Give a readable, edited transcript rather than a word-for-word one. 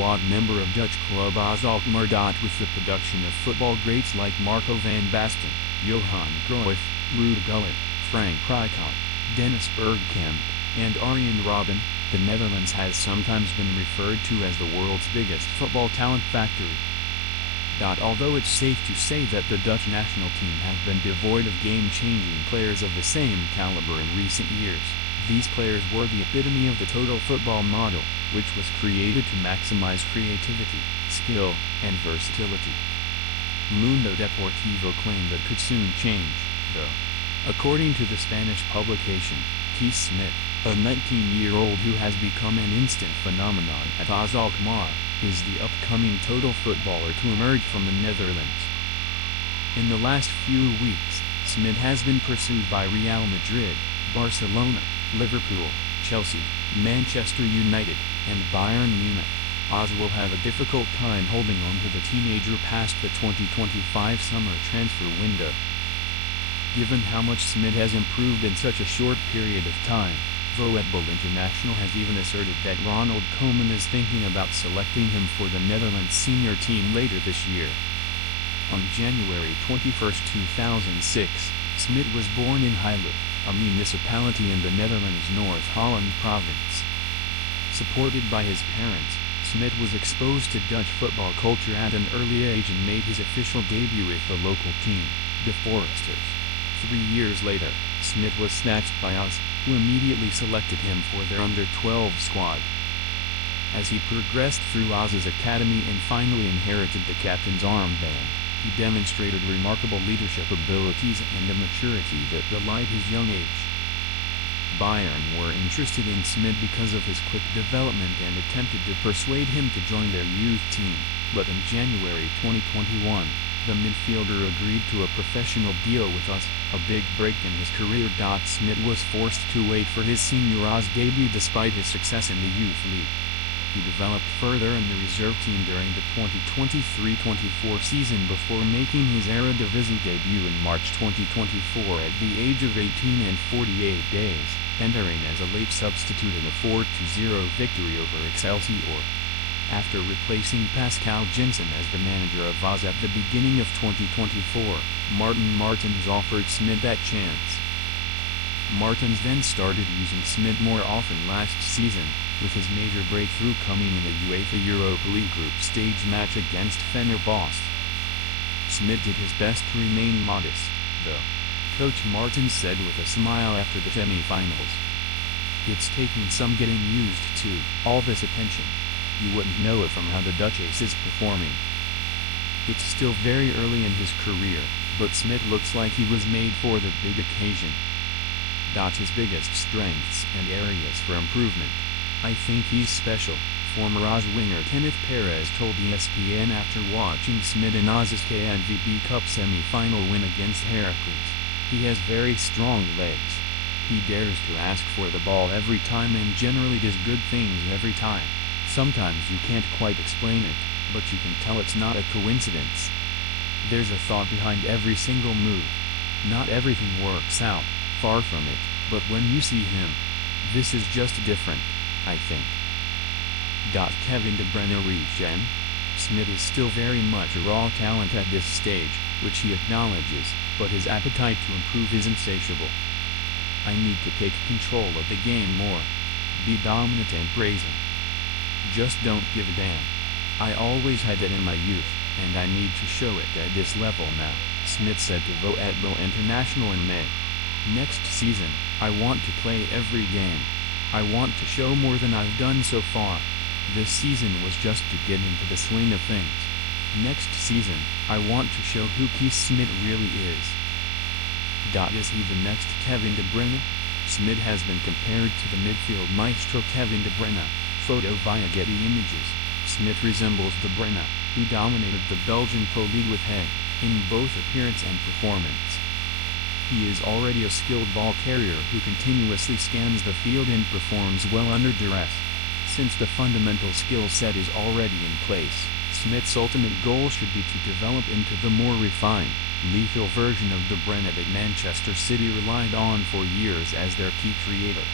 squad member of Dutch club AZ Alkmaar. With the production of football greats like Marco van Basten, Johan Cruyff, Ruud Gullit, Frank Rijkaard, Dennis Bergkamp, and Arjen Robben, the Netherlands has sometimes been referred to as the world's biggest football talent factory. Although it's safe to say that the Dutch national team have been devoid of game-changing players of the same caliber in recent years, these players were the epitome of the total football model, which was created to maximize creativity, skill, and versatility. Mundo Deportivo claimed that could soon change, though. According to the Spanish publication, Kees Smit, a 19-year-old who has become an instant phenomenon at AZ Alkmaar, is the upcoming total footballer to emerge from the Netherlands. In the last few weeks, Smit has been pursued by Real Madrid, Barcelona, Liverpool, Chelsea, Manchester United, and Bayern Munich. AZ will have a difficult time holding on to the teenager past the 2025 summer transfer window. Given how much Smit has improved in such a short period of time, Voetbal International has even asserted that Ronald Koeman is thinking about selecting him for the Netherlands senior team later this year. On January 21, 2006, Smit was born in Hilo, a municipality in the Netherlands' North Holland province. Supported by his parents, Smit was exposed to Dutch football culture at an early age and made his official debut with the local team, the Foresters. 3 years later, Smit was snatched by AZ, who immediately selected him for their under-12 squad. As he progressed through AZ's academy and finally inherited the captain's armband, he demonstrated remarkable leadership abilities and a maturity that belied his young age. Bayern were interested in Smit because of his quick development and attempted to persuade him to join their youth team, but in January 2021, the midfielder agreed to a professional deal with AZ, a big break in his career. Smit was forced to wait for his senior AZ debut despite his success in the youth league. He developed further in the reserve team during the 2023-24 season before making his Eredivisie debut in March 2024 at the age of 18 and 48 days, entering as a late substitute in a 4-0 victory over Excelsior. After replacing Pascal Jensen as the manager of AZ at the beginning of 2024, Martin Martens offered Smit that chance. Martens then started using Smit more often last season, with his major breakthrough coming in a UEFA Europa League group stage match against Fenerbahce. Smit did his best to remain modest, though. Coach Martens said with a smile after the semi-finals. "It's taking some getting used to, all this attention. You wouldn't know it from how the Dutch ace is performing. It's still very early in his career, but Smit looks like he was made for the big occasion." His biggest strengths and areas for improvement. "I think he's special," former AZ winger Kenneth Perez told ESPN after watching Smit in AZ's KNVB Cup semi-final win against Heracles. "He has very strong legs. He dares to ask for the ball every time and generally does good things every time. Sometimes you can't quite explain it, but you can tell it's not a coincidence. There's a thought behind every single move. Not everything works out, far from it, but when you see him, this is just different, I think." Kevin De Bruyne regen. Smit is still very much a raw talent at this stage, which he acknowledges, but his appetite to improve is insatiable. "I need to take control of the game more. Be dominant and brazen. Just don't give a damn. I always had it in my youth, and I need to show it at this level now," Smit said to Voetbal International in May. "Next season, I want to play every game. I want to show more than I've done so far. This season was just to get into the swing of things. Next season, I want to show who Kees Smit really is." Is he the next Kevin De Bruyne? Smit has been compared to the midfield maestro Kevin De Bruyne. Photo via Getty Images. Smit resembles De Bruyne, who dominated the Belgian Pro League with Heg, in both appearance and performance. He is already a skilled ball carrier who continuously scans the field and performs well under duress. Since the fundamental skill set is already in place, Smit's ultimate goal should be to develop into the more refined, lethal version of De Bruyne that Manchester City relied on for years as their key creator.